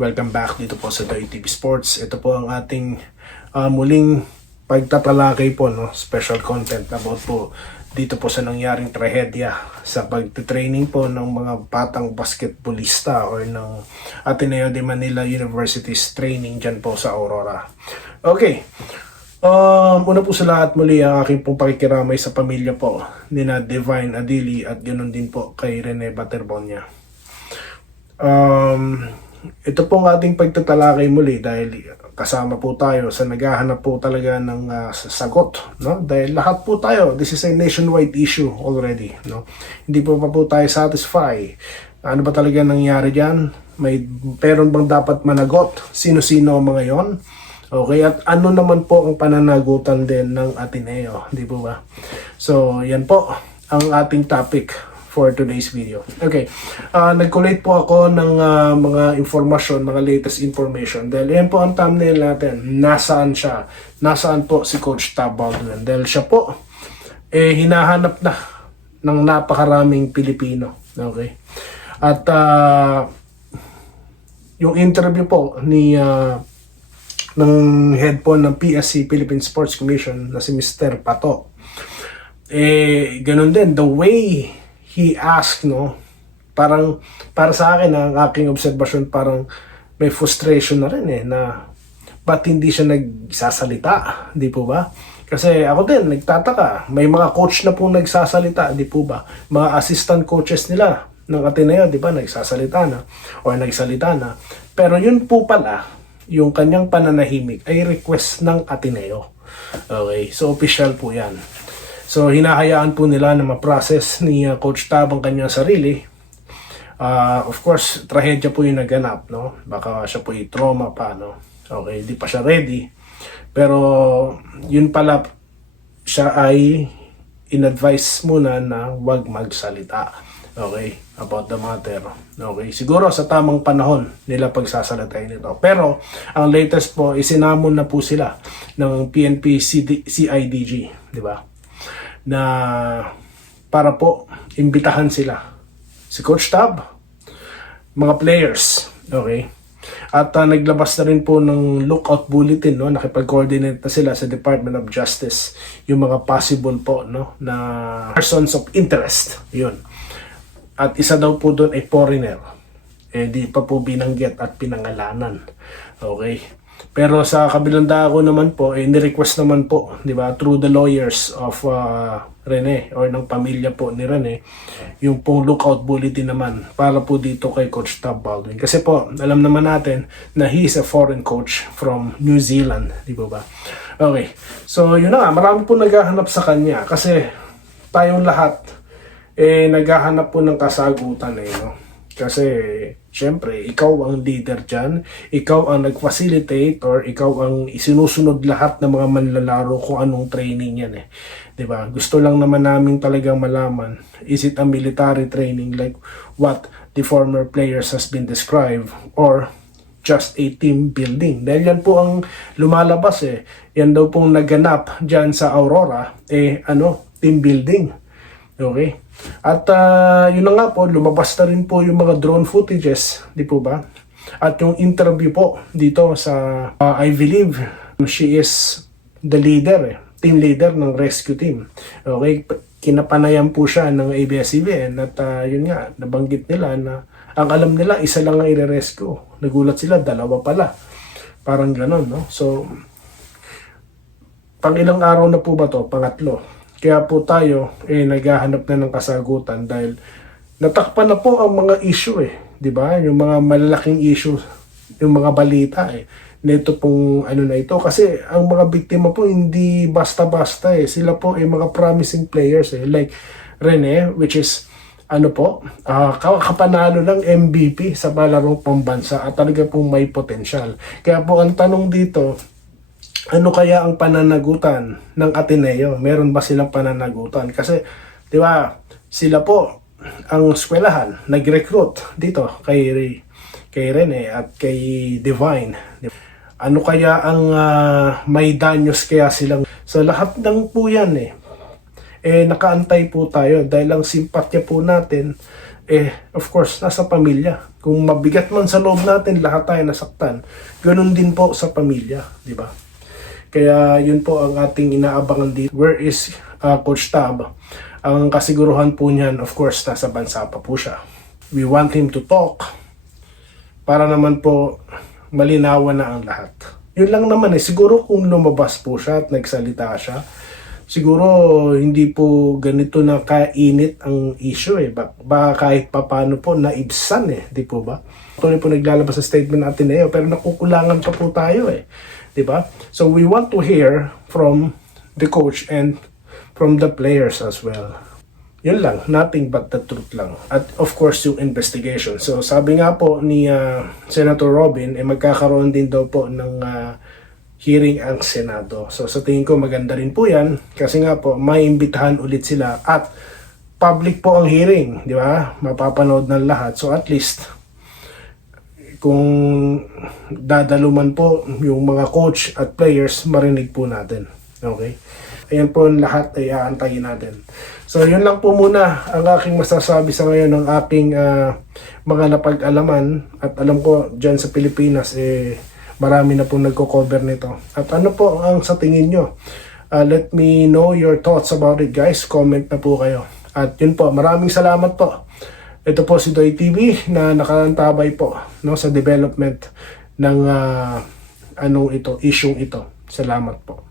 Welcome back dito po sa Doy TV Sports. Ito po ang ating muling pagtatalakay po, no? Special content about po dito po sa nangyaring trahedya sa pagtitraining po ng mga batang basketballista or ng Ateneo de Manila University's training dyan po sa Aurora. Okay. Una po sa lahat, muli ang aking pong pakikiramay sa pamilya po nina Divine Adili at ganoon din po kay Rene Baterbonia. Ito pong ating pagtatalakay muli dahil kasama po tayo sa naghahanap po talaga ng sagot, no? Dahil lahat po tayo, this is a nationwide issue already, no? Hindi po pa po tayo satisfied. Ano ba talaga nangyari diyan? Meron bang dapat managot? Sino-sino ang mga 'yon? Okay, at ano naman po ang pananagutan din ng Ateneo, di po ba? So, yan po ang ating topic for today's video. Okay, nag-collate po ako ng mga informasyon, mga latest information. Dahil yan po ang thumbnail natin. Nasaan siya? Nasaan po si Coach Tab Baldwin? Dahil siya po, hinahanap na ng napakaraming Pilipino. Okay? At yung interview po ni ng head po ng PSC, Philippine Sports Commission, na si Mr. Pato. Ganun din, the way he asked, no, parang para sa akin, ang aking obserbasyon, parang may frustration na rin na ba't hindi siya nagsasalita, di po ba? Kasi ako din, nagtataka, may mga coach na po nagsasalita, di po ba? Mga assistant coaches nila ng Ateneo, di ba, nagsasalita na o nagsalita na. Pero yun po pala, yung kanyang pananahimik ay request ng Ateneo. Okay, so official po yan. So hinahayaan po nila na ma-process ni Coach Tab ang kanyang sarili. Of course, trahedya po yung naganap, no? Baka siya po i-trauma pa, no? Okay, di pa siya ready. Pero yun pala, siya ay in-advise muna na huwag magsalita. Okay, about the matter. Okay, siguro sa tamang panahon nila pagsasalitain nito. Pero ang latest po, isinamon na po sila ng PNP CIDG, di ba? Na para po imbitahan sila si Coach Tab, mga players, okay? At naglabas na rin po ng lookout bulletin, no? Nakipag-coordinate na sila sa Department of Justice yung mga possible po, no, na persons of interest. Yun. At isa daw po doon ay foreigner. Di pa po binanggit at pinangalanan. Okay. Pero sa kabilang dako naman po, ni-request naman po, di ba, through the lawyers of Rene or ng pamilya po ni Rene, yung pong lookout bulletin naman para po dito kay Coach Tab Baldwin. Kasi po, alam naman natin na he is a foreign coach from New Zealand, di ba ba? Okay. So, yun na nga, marami po naghahanap sa kanya kasi tayong lahat naghahanap po ng kasagutan no? Kasi syempre ikaw ang leader dyan, ikaw ang nag-facilitate or ikaw ang isinusunod lahat ng mga manlalaro kung anong training yan diba? Gusto lang naman namin talagang malaman, is it a military training like what the former players has been described or just a team building? Dahil yan po ang lumalabas yan daw pong naganap dyan sa Aurora team building. Okay. At yun na nga po, lumabas na rin po yung mga drone footages, di po ba? At yung interview po dito sa, I believe, she is the leader, team leader ng rescue team. Okay, kinapanayan po siya ng ABS-CBN at yun nga, nabanggit nila na ang alam nila, isa lang ang i-rescue. Nagulat sila, dalawa pala. Parang ganon, no? So, pang ilang araw na po ba to? Pangatlo. Kaya po tayo naghahanap na ng kasagutan dahil natakpan na po ang mga issue di ba? Yung mga malalaking issue, yung mga balita nito pong na ito kasi ang mga biktima po hindi basta-basta sila po mga promising players like Rene, which is kapanalo ng MVP sa balarong pambansa at talaga pong may potential. Kaya po ang tanong dito, ano kaya ang pananagutan ng Ateneo? Meron ba silang pananagutan? Kasi, di ba, sila po, ang eskwelahan, nag-recruit dito kay Rene at kay Divine. Ano kaya ang may danyos kaya silang? So, lahat ng po yan nakaantay po tayo dahil ang simpatya po natin, of course, nasa pamilya. Kung mabigat man sa loob natin, lahat tayo nasaktan. Ganun din po sa pamilya, di ba? Kaya yun po ang ating inaabangan dito. Where is Coach Tab? Ang kasiguruhan po niyan, of course, nasa bansa pa po siya. We want him to talk para naman po malinawan na ang lahat. Yun lang naman siguro kung lumabas po siya at nagsalita siya, siguro hindi po ganito na kainit ang issue Baka kahit papano po naibsan di po ba? Tuloy po naglalabas sa statement natin pero nakukulangan pa po tayo di ba? So we want to hear from the coach and from the players as well. Yun lang, nothing but the truth lang. At of course yung investigation. So sabi nga po ni Senator Robin, magkakaroon din daw po ng hearing ang Senado. So sa tingin ko maganda rin po yan kasi nga po maiimbitahan ulit sila at public po ang hearing, di ba? Mapapanood ng lahat. So at least kung dadaluman po yung mga coach at players, marinig po natin. Okay? Ayan po lahat ay aantayin natin. So yun lang po muna ang aking masasabi sa ngayon ng aking mga napag-alaman at alam ko dyan sa Pilipinas marami na po nagko-cover nito. At ano po ang sa tingin nyo? Let me know your thoughts about it guys. Comment na po kayo. At yun po, maraming salamat po. Ito po si Doy TV na nakaantabay po sa development ng issue ito. Salamat po.